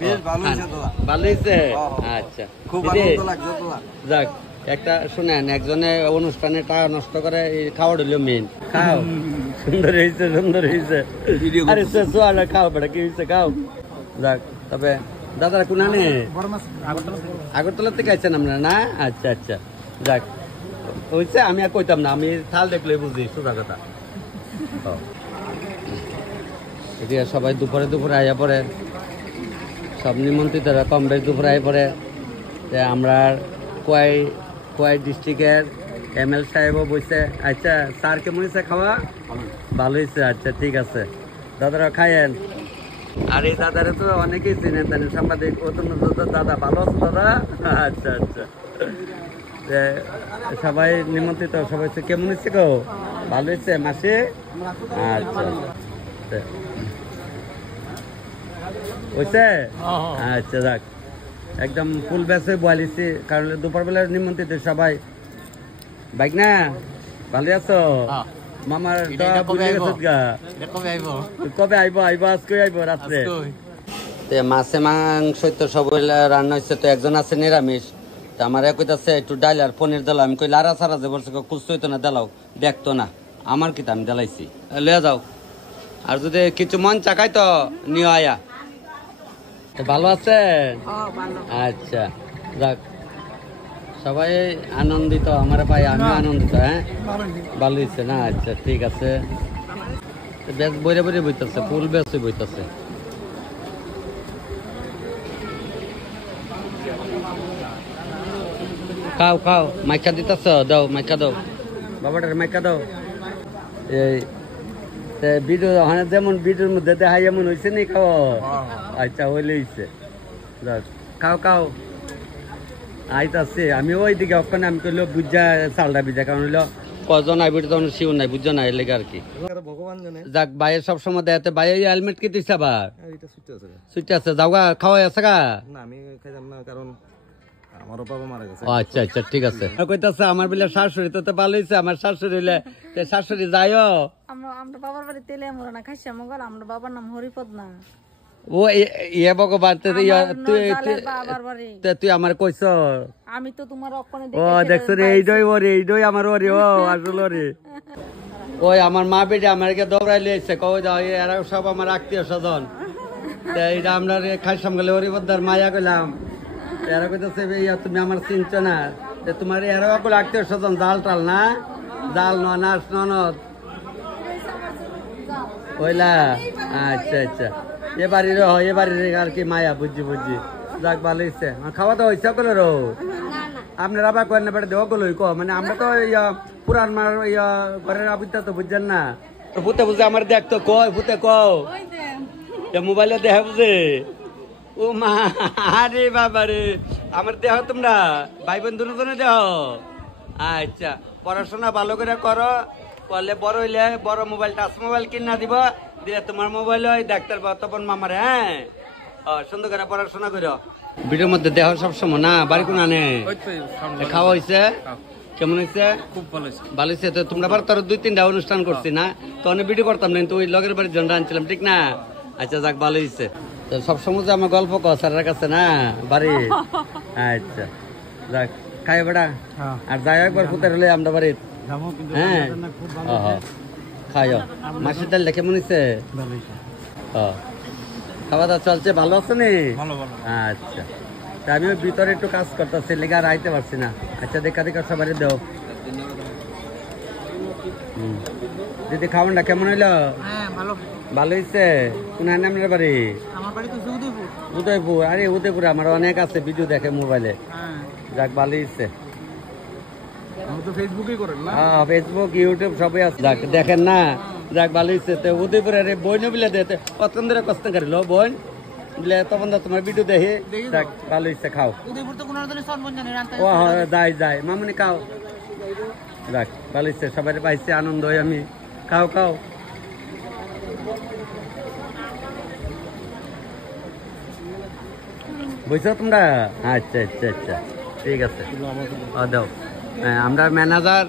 বেশ ভালো হয়েছে তো। ভালো হয়েছে? আচ্ছা খুব দিদি, আনন্দ লাগছে তো। যাক একটা শুনেন, একজনে অনুষ্ঠানে টাকা নষ্ট করে, এই খাওয়া হইলো মেন। খাও, সুন্দর হয়েছে সুন্দর হয়েছে। আরে সোয়ালা খাও বেটা, কি হয়েছে খাও। যাক তবে দাদারা কোন আনে? আগরতলা থেকে আইছেন আপনারা না? আচ্ছা আচ্ছা যাক হয়েছে। আমি আর কইতাম না, আমি থাল দেখলে বুঝি সোজা কথা। এদিকে সবাই দুপুরে আইয়া পড়ে, সব নিমন্ত্রিতরা কম বেশ দুপুরে আইয়া পড়ে। আমরা কোয়াই ডিস্ট্রিক্টের ML সাহেবও বসে। আচ্ছা স্যার কেমন হয়েছে খাওয়া? ভালো হয়েছে। আচ্ছা ঠিক আছে, দাদারা খাইয়েন। আর এই দাদারে তো অনেকেই চিনেন, তাই সাংবাদিক দাদা। ভালো আছে দাদা? আচ্ছা আচ্ছা, সবাই নিমন্ত্রিত, সবাই কেমন হয়েছে গো? ভালো হয়েছে মাসি? আচ্ছা হয়েছে। আচ্ছা যাক, একদম ফুল ব্যাচে বয়ালিছি, কারণ দুপুরবেলা নিমন্ত্রিত সবাই। বাইক না ভালো আছো? মামার কবে আইব? আজকে আইব রাত্রে? মাছে মাংস তো সব রান্না হয়েছে, তো একজন আছে নিরামিষ। তা আমার কইতাছে একটু ডাল আর পনির দিলাম। আমি কই লারা সারা যে বলছে কুস্ত হইতো না, দিলাও দেখতো না আমার কি, আমি দিলাইছি। লয়ে যাও, আর যদি কিছু মন চাকাই তো নিয়ে আয়া। ভালো আছে? আচ্ছা যাক, সবাই আনন্দিত, আমার ভাই আমি আনন্দিত। হ্যাঁ ভালো হয়েছে না? আচ্ছা ঠিক আছে। বেশ বইরে বইরে বইতেছে, ফুল বেশ বইতেছে। খাও খাও, মাইকা দিতেছ? দাও মাইকা দাও, বাবাটার মাইকা দাও। এই ভিডিও যেমন ভিডিওর মধ্যে দেখাই এমন হয়েছে নি খাও? আচ্ছা হইলে হয়েছে, খাও খাও। আইতাছে আমি ওইদিকে ওখানে, আমি কইলো বুঝা চালটা ভিজা, কারণ হইলো কজন আইবি তখন শিওর নাই, বুঝছো না, এর লেগে আর কি। যাক ভাইয়ের সবসময় দেখাতে, ভাই হেলমেট কি দিচ্ছে আবার? সুইট আছে, যাও গা, খাওয়াই আছে গা? আমি খাইতাম না, কারণ আমারও বাবা মারা গেছে। আচ্ছা আচ্ছা ঠিক আছে। কইতাছে আমার বলে শাশুড়ি তো ভালো হয়েছে, আমার শাশুড়ি হইলে শাশুড়ি যাইও। আমরা বাবার বাড়ি তেলে আমরা না খাইছি আমগল, আমরা বাবার নাম হরিপদ না। ও ইয়ে ভগবান, তুই আমার কইছ? আমি তো তোমার অপনে ও দেখছো রে, এইডই আমার ওরে। ও আসলে রে, ওই আমার মা বেটে আমাকে দৌড়াইলে এসে কই দাও, এরা সব আমার আত্মীয় স্বজন। এইটা আমরা খাইসাম গেলে হরিপদ্দার মায়া কইলাম। এরা কইতেছে তুমি আমার চিনছ না, তোমার এরা কইলে আত্মীয় স্বজন, জাল টাল না, জাল নাচ ননদ ওইলা। আচ্ছা আচ্ছা, এ বাড়ির আর কি মায়া, বুঝছি। যাক ভালো হয়েছে। খাওয়া দাওয়া হয়েছে করে রো? আপনার আবার কয়েন বেটা দেওয়া গেল মানে আমরা তো পুরান মার ঘরের আবিদ্যা তো বুঝছেন না। ভূতে বুঝে আমার দেখতো কয়, ভূতে কও মোবাইলে দেখা বুঝে। ও মা, আরে বাবা রে, আমার দেহ তোমরা ভাই বোন দুজনে দেহ। আচ্ছা পড়াশোনা ভালো করে করো, করলে বড় হইলে বড় মোবাইল, টাচ মোবাইল কিনা দিব, দিলে তোমার মোবাইল হয় ডাক্তার বা তপন মামারে। হ্যাঁ সুন্দর করে পড়াশোনা করো। ভিডিওর মধ্যে দেহ সবসময় না, বাড়ি কোন আনে? খাওয়া হয়েছে? কেমন হয়েছে? খুব ভালো হয়েছে। ভালো হয়েছে তো। তোমরা আবার তোর 2-3টা অনুষ্ঠান করছি না, তো অনেক ভিডিও করতাম না, কিন্তু ওই লগের বাড়ির জন্য আনছিলাম, ঠিক না? আচ্ছা যাক, ভালো হয়েছে। তো সবসময় যে আমার গল্প কর স্যারের কাছে না বাড়ি। আচ্ছা যাক, খাই বেড়া। আর যাই একবার ফুতে হলে আমরা বাড়ি। হ্যাঁ খাইও। মাসির ডাল কেমন হয়েছে? খাওয়া দাওয়া চলছে, ভালো আছে নি? আচ্ছা, তা আমি ওই ভিতরে একটু কাজ করতেছি, লেগে আর আইতে পারছি না। আচ্ছা দেখা দেখা সবাই দেও। দিদি খাওয়ানটা কেমন হইলো? ভালো হয়েছে। কোন আপনার বাড়ি? উদয়পুর। আরে উদয়পুর আমার অনেক আছে, ভিডিও দেখে মোবাইলে। যাক ভালো হয়েছে। ফেসবুক ইউটিউব সবই আছে, যাক দেখেন না। যাক ভালো হয়েছে। তো উদয়পুর আরে বই নবিলে দেতে অত্যন্ত কষ্ট করিল বোন বলে, তখন তোমার ভিডিও দেখে। যাক ভালো হয়েছে, খাও। ও যাই যাই মামুনি খাও। যাক ভালো হয়েছে, সবাই পাইছে আনন্দ হয়। আমি খাও খাও। বুঝছো তোমরা? আচ্ছা আচ্ছা আচ্ছা ঠিক আছে। দাও। আমরা ম্যানেজার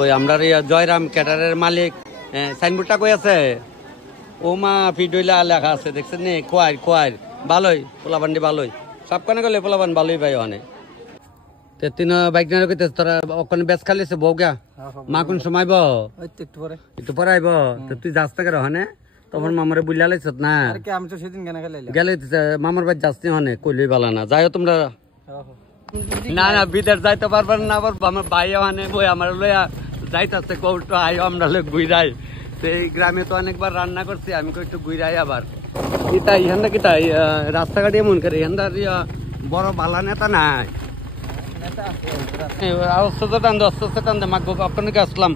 ওই আমরা জয়রাম ক্যাটারের মালিক। সাইনবোর্ডটা কই আছে? ও মা ভিডিওলা লেখা আছে, দেখছেন নি? খোয়ার খোয়ার ভালোই, পোলাবান্ডি ভালোই, সবখানে গেলে পোলাবান ভালোই ভাই। অনেক তিন বাইক না রেখে তোরা ওখানে বেশ খালিছে বউ গা। মা কোন সময় একটু পরে আইব? তো তুই যাস থেকে রহনে, তখন মামারে বুঝলা লাইছ না? গেলে মামার বাড়ি যাস নি হনে, কইলই ভালো না। যাইও তোমরা। না না বিদেশ যাইতে পারবেন না, আবার আমার ভাই মানে বই আমার লইয়া যাইতেছে, কৌটো আইও আমরা লোক ঘুরাই। এই গ্রামে তো অনেকবার রান্না করছি, আমি একটু ঘুরাই। আবার কিতা ইহান কিতা রাস্তাঘাট এমন করে ইহান বড় বালা নেতা নাই। আসলাম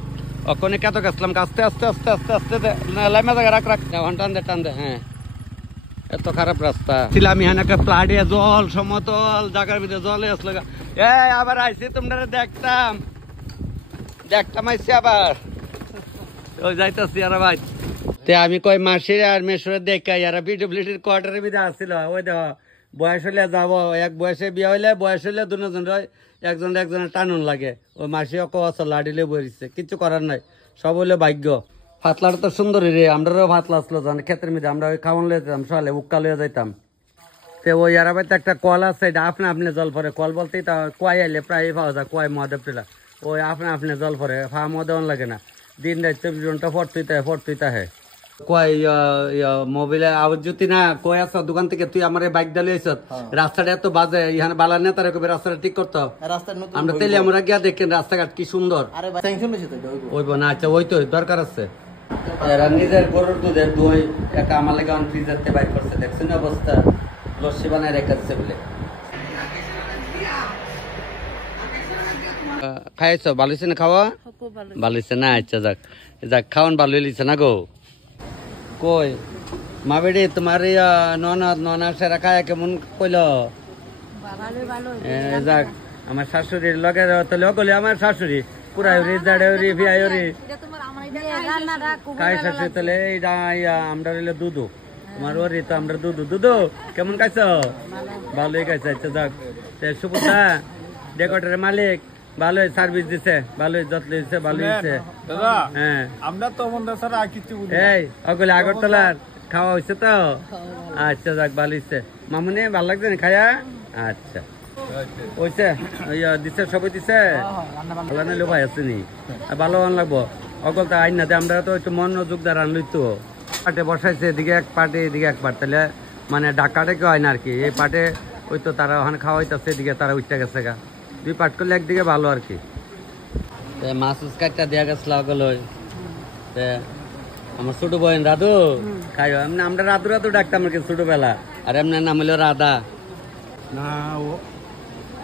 ওখানে কত গেছিলাম, আস্তে আস্তে আস্তে আস্তে আস্তে লাইমা জায়গা রাখ রাখ টানদে টানদে। হ্যাঁ এত খারাপ রাস্তা ছিল। আমি একটা প্লাডে জল সমতল জায়গার ভিতরে জলে আসলো। আবার আইসি তোমরা দেখতাম আইসি আবার ওই যাইতাছি। আর ভাই আমি কই মাসির আর মেশরে দেখাই, আর বিডব্লিউডির কোয়ার্টারের ভিতরে আসছিল। ওই দেখ বয়স হইলে যাবো, এক বয়সে বিয়ে হইলে, বয়স হইলে দুজন একজনের টানুন লাগে। ওই মাসি অক লাডিলে বইছে, কিছু করার নাই, সব হইলে ভাগ্য। ফাতলাটা তো সুন্দরী রে, আমরাও ফাতলা আসলো জান ক্ষেতের মধ্যে। আমরা ওই খাওয়ান লয়ে যেতাম, সকালে উক্কা লয়ে যাইতাম। তো ওই আর একটা কল আছে, এটা আপনি জল পরে। কল বলতেই তা কয় আইলে প্রায় পাওয়া যায়, কয় মহাদেব টিলা। ওই আপনি জল পরে, ফা মদেওয়ান লাগে না। দিন রাত 24 ঘন্টা ফটতুইতা হে কয় মোবাইলে আওয়াজ যদি না কয় আস দোকান থেকে তুই আমার বাইক ডালে আইস, রাস্তাটা এত বাজে, ইহানে বালা নেতা রেখে রাস্তাটা ঠিক করতো। আমরা তেলে আমরা গিয়া দেখেন রাস্তাঘাট কি সুন্দর ওইব না। আচ্ছা ওই তো দরকার আছে। এরা নিজের গরুর দুধের দই একা আমার লেগে ফ্রিজারতে বাইর করছে, দেখছেন অবস্থা, লস্যি বানায় রেখেছে বলে। খাইছো ভালো হয়েছে না খাওয়া? ভালো হয়েছে না? আচ্ছা যাক যাক, খাওয়ান ভালো হয়েছে না গো। কই মা বেড়ে তোমার ননা সেরা খায় কেমন কইল? যাক আমার শাশুড়ির লগে তাহলে কইলে আমার শাশুড়ি পুরাই জাড়ি ভিয়াই খাই শাশুড়ি। তাহলে এইটা আমরা রইলে দুধু, তোমার ওরি তো আমরা দুধু কেমন খাইছ? ভালোই খাইছে। আচ্ছা যাক, সুপুদা ডেকোরেটরের মালিক ভালোই সার্ভিস দিছে, ভালোই যত্ন দিচ্ছে, ভালো হয়েছে। হ্যাঁ আমরা তো এই ওগুলো আগরতলার খাওয়া হয়েছে তো। আচ্ছা যাক ভালো হয়েছে। মামুনি ভালো লাগছে না খায়া? আচ্ছা হয়েছে, দিছে সবাই দিছে। ভালো নাইলে ভাই আছে নি, ভালো আন লাগবো। অকল তো আইন না, আমরা তো একটু মনোযোগ দ্বারা আনলই তো। পাটে বসাইছে, এদিকে এক পাটে এদিকে এক পাট, তাহলে মানে ডাকাটে কেউ হয় না আর কি। এই পাটে ওই তো তারা ওখানে খাওয়া হইতেছে, এদিকে তারা উঠতে গেছে গা। দুই পাট করলে একদিকে ভালো আর কি। মাছ কাটটা দেওয়া গেছিল আমার ছোট বোন রাধু খাই। এমনি আমরা রাধু ডাকতাম আর কি ছোটবেলা। আর এমনি নাম হলো রাধা। না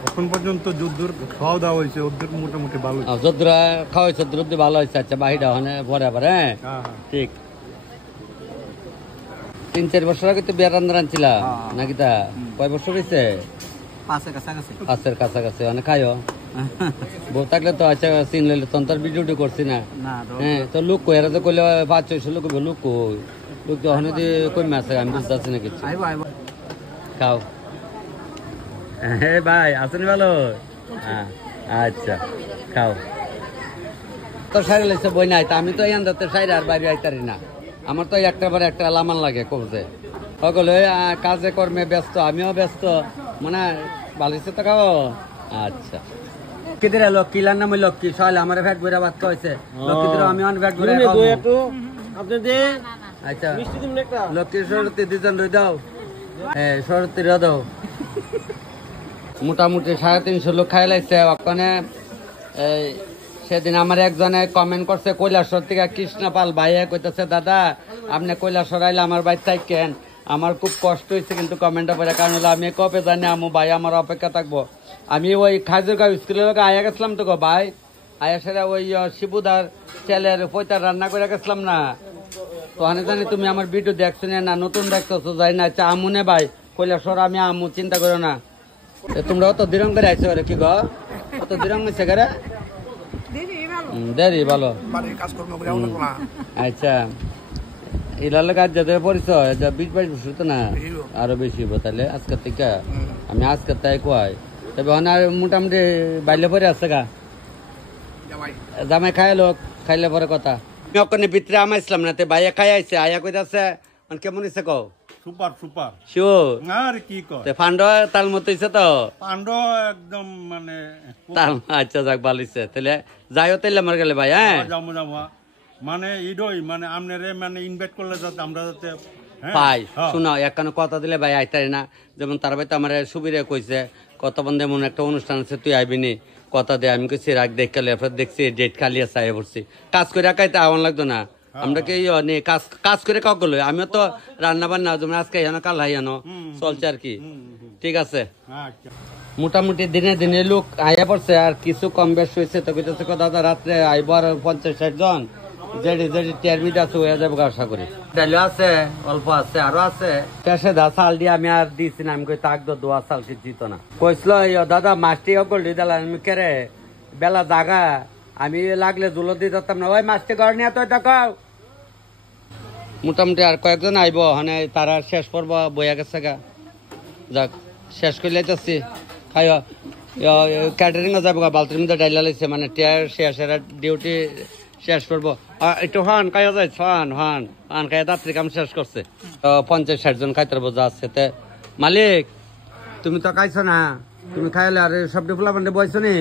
এখন পর্যন্ত যুদ্ধর খাওয়া দাওয়া হয়েছে, ওদের মোটামুটি ভালো। যদ্দুর খাওয়া হয়েছে, যদ্দুর ভালো হয়েছে। আচ্ছা বাহিরা ওখানে পরে আবার। হ্যাঁ ঠিক 3-4 বছর আগে তো বিয়ার রান্না রাঁধছিল নাকি? তা কয় বছর হয়েছে? 5-এর কাছাকাছি। অনেক খাইও বউ থাকলে তো। আচ্ছা চিন লইলে তখন ভিডিওটি করছি না। হ্যাঁ তো লোক কই এরা তো কইলে 5-600 লোক লোক কই লোক তো ওখানে কমে আছে, আমি বুঝতে পারছি না কিছু। খাও। হ্যাঁ ভাই আছেন ভালো? হ্যাঁ আচ্ছা খাও তো সাইরে লাইছে বই নাই তা আমি তো এই আন্দাতে সাইরে আর বাইরে আইতারি না আমার তো একটা বার একটা লামান লাগে কবজে সকলে কাজে কর্মে ব্যস্ত আমিও ব্যস্ত মানে ভালোইছে তো খাও আচ্ছা কিদিরে লক্ষ্মীলার নাম লক্ষ্মী সকালে আমার ভ্যাট বইরা বাদ কইছে লক্ষ্মীদের আমি অন ভ্যাট বইরা খাবো আপনি দে আচ্ছা লক্ষ্মী সরস্বতী দুজন রই দাও হ্যাঁ সরস্বতী র দাও মোটামুটি 350 লোক খাই লাইছে ওখানে সেদিন আমার একজনে কমেন্ট করছে কৈলাসর থেকে কৃষ্ণপাল ভাইয়া কইতেছে দাদা আপনি কৈলাসর আইলে আমার বাড়ি থাকেন আমার খুব কষ্ট হয়েছে কিন্তু কমেন্টটা পড়ে কারণ হলো আমি কবে জানি আমু ভাই আমার অপেক্ষা থাকবো আমি ওই খাজুরগাঁও স্কুলের লোক আয়া গেছিলাম তো গো ভাই আয়া সেরা ওই শিবুদার ছেলের পয়তার রান্না করে গেছিলাম না তো অনেক জানি তুমি আমার ভিডিও দেখছো না নতুন দেখতেছো যাই না আচ্ছা আমু নে ভাই কৈলাসর আমি আমু চিন্তা করো না তোমরা অত দিরং করে আইছো কি গো অত দিরং হয়েছে করে দেরি ভালো আচ্ছা এলার কাজ যাদের পরিচয় 20-22 বছর তো না আরো বেশি হবো তাহলে আজকের থেকে আমি আজকের তাই কয় তবে আর মোটামুটি বাইলে পরে আছে গা জামাই খাইলো খাইলে পরে কথা আমি ওখানে ভিতরে আমাইছিলাম না তে ভাইয়া খাই আইছে আয়া কই আছে কেমন হয়েছে কও সুপার সুপার শিওর আর কি কয় ফান্ড তাল মতো হয়েছে তো পান্ড একদম মানে তাল আচ্ছা যাক ভালো হয়েছে তাহলে যাইও তাইলে আমার গেলে ভাই হ্যাঁ যাবো যাবো মানে ইডই মানে আপনারে মানে ইনভাইট করলে যাতে আমরা যাতে ভাই শুনো একখানে কথা দিলে ভাই আইতারি না যেমন তার ভাই তো আমার সুবিরে কইছে কত বন্ধে এমন একটা অনুষ্ঠান আছে তুই আইবি নি কথা দে আমি কইছি রাখ দেখ কালে দেখছি ডেট খালি আছে আই পড়ছি কাজ করে রাখাইতে আওয়ান লাগতো না আমরা কি কাজ করে কাউ করলো আমিও তো রান্না বান্না যেমন আজকে হানো কাল হাইয়ানো চলছে আর কি ঠিক আছে মোটামুটি দিনে দিনে লোক আইয়া পড়ছে আর কিছু কম বেশ হয়েছে তো কইতেছে দাদা রাত্রে আইব আর 50-60 জন যেটি যেটি টেরমিট আছে হয়ে যাবো আশা করি ডাইল আছে অল্প আছে আরো আছে পেশে দা চাল দিয়ে আমি আর দিছি না আমি কই তাক দোয়া চাল কি জিত না কইছিল দাদা মাছটি করলি দিলাম আমি কেরে বেলা জাগা আমি লাগলে জুলো দিয়ে দিতাম না ওই মাছটি ঘর নিয়ে তো দেখাও মোটামুটি আর কয়েকজন আইব মানে তারা শেষ পর্ব বইয়া গেছে গা যাক শেষ করে লাইতেছি খাই ক্যাটারিং যাবো গা বালতির মধ্যে ডাইলা লাইছে মানে টিয়ার শেষের ডিউটি শেষ করবো একটু হান খাইয়া যায় হান খাইয়া রাত্রি কাম শেষ করছে 50-60 জন খাইতে বোঝা আছে তে মালিক তুমি তো খাইছো না তুমি খাইলে আর সব ফুলা বান্ডে বইছো নি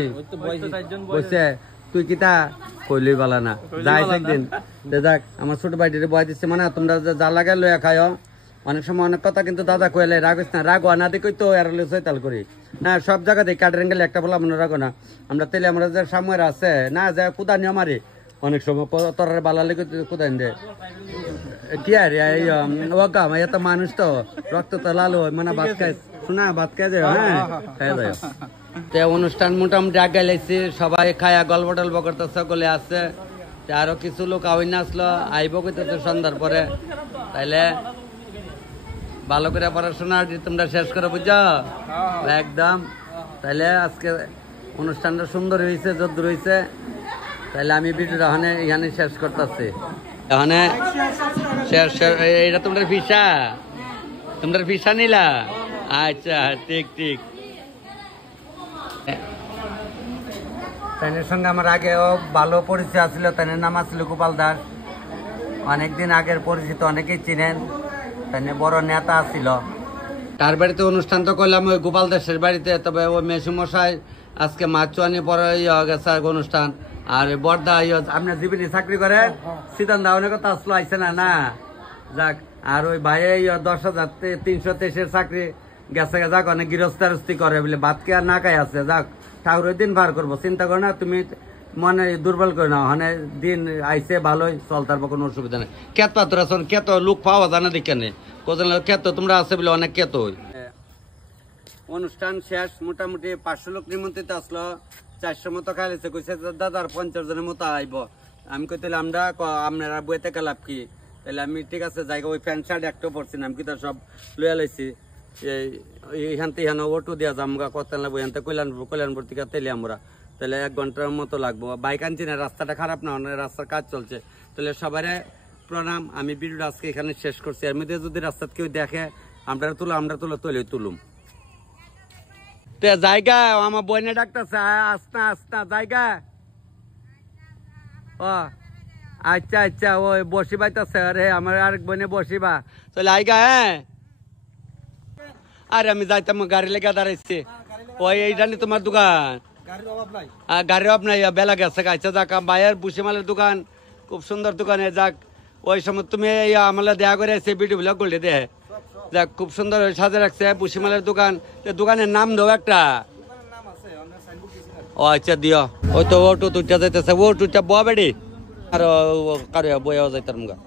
বইছে তুই কিতা কইলই বালা না যাই একদিন দেখ আমার ছোট ভাইটিরে বয় দিচ্ছে মানে তোমরা যা লাগাই লইয়া খাইও অনেক সময় অনেক কথা কিন্তু দাদা কইলে রাগিস না রাগ না দেখই তো এরালে সৈতাল করি না সব জায়গাতে কাটারিং গেলে একটা বলা মনে রাখো না আমরা তেলে আমরা যে সাময়ের আছে না যা কুদা নিয়ে মারি অনেক সময় তরার বালা লেগে কোথায় দে কি আর ওগা এত মানুষ তো রক্ত তো লাল হয় মানে ভাত খাই শোনা ভাত খাই যায় হ্যাঁ খাই যায় তে অনুষ্ঠান মোটামুটি আগে লাইছি সবাই খায়া গল্প টল্প করতে সকলে আছে আরো কিছু লোক আইন আসলো আইব কইতেছে সন্ধ্যার পরে তাইলে ভালো করে পড়াশোনা তোমরা শেষ করে বুঝছো একদম তাইলে আজকে অনুষ্ঠানটা সুন্দর হয়েছে যদ্দূর হয়েছে তাহলে আমি ভিডিওটা এখানে শেষ করতেছি এখানে এটা তোমাদের ভিসা নিলা আচ্ছা ঠিক তাইনের সঙ্গে আমার আগেও ভালো পরিচয় আছিল তাইনের নাম আছিল গোপাল দাস অনেকদিন আগের পরিচিত অনেকেই চিনেন তাইনে বড় নেতা আছিল তার বাড়িতে অনুষ্ঠান তো করলাম ওই গোপাল দাসের বাড়িতে তবে ওই মেসুমশাই আজকে মাছুয়ানি পরে গেছে অনুষ্ঠান আর বর্দা আপনার জীবনে চাকরি করে সিদ্ধান দাওয়ানের কথা আসলো আইসে না যাক আর ওই ভাই 10,323 চাকরি গেছে যাক অনেক গৃহস্থারস্তি করে বলে ভাত কে আর না খাই আছে যাক ঠাকুরের দিন পার করবো চিন্তা করো না তুমি মনে দুর্বল করে নাও মানে দিন আইসে ভালোই চলতার কোনো অসুবিধা নেই কেত পাত্র আছেন কেত লোক পাওয়া জানা দেখে নেই কোথাও কেত তোমরা আছে বলে অনেক কেত অনুষ্ঠান শেষ মোটামুটি 500 লোক নিমন্ত্রিত আসলো 400 মতো খাইছে কইছে দাদার 50 জনের মতো আইব আমি কই তাহলে আপনারা বইতে লাভ কি তাহলে আমি ঠিক আছে জায়গা ওই প্যান্ট শার্ট একটা পরছি না আমি কি সব লইয়া লাইছি এইখান থেকে অটো দিয়া যাম গা কত লাগবো এখান থেকে কল্যাণপুর থেকে তেলে আমরা তাহলে 1 ঘন্টার মতো লাগবো বাইক আনছি না রাস্তাটা খারাপ না রাস্তার কাজ চলছে তাহলে সবাই প্রণাম আমি ভিডিওটা আজকে এখানে শেষ করছি এর মধ্যে যদি রাস্তা কেউ দেখে আমরা তুলো তুলুম তে জায়গা আমার বইনে ডাকতেছে আসনা আসনা জায়গা ও আচ্ছা আচ্ছা ওই বসিবাইতেছে আরে আমার আরেক বইনে বসিবা চলে আইগা হ্যাঁ আরে আমি যাইতাম গাড়ি লেগে দাঁড়াইছি ওই এইটা নি তোমার দোকান গাড়ির অভাব নাই বেলা গেছে আচ্ছা যাক বাইরের বুসিমালের দোকান খুব সুন্দর দোকানে যাক ওই সময় তুমি আমলে দেয়া করে আসছে ভিডিও ব্লগ করলে দে যাক খুব সুন্দর সাজে রাখছে বুসিমালের দোকান দোকানের নাম দাও একটা ও আচ্ছা দিও ওই তো ওটু তুইটা যাইতেছে ওটুটা বয়া বেড়ি আর কারো বয়া যাইতার মুগা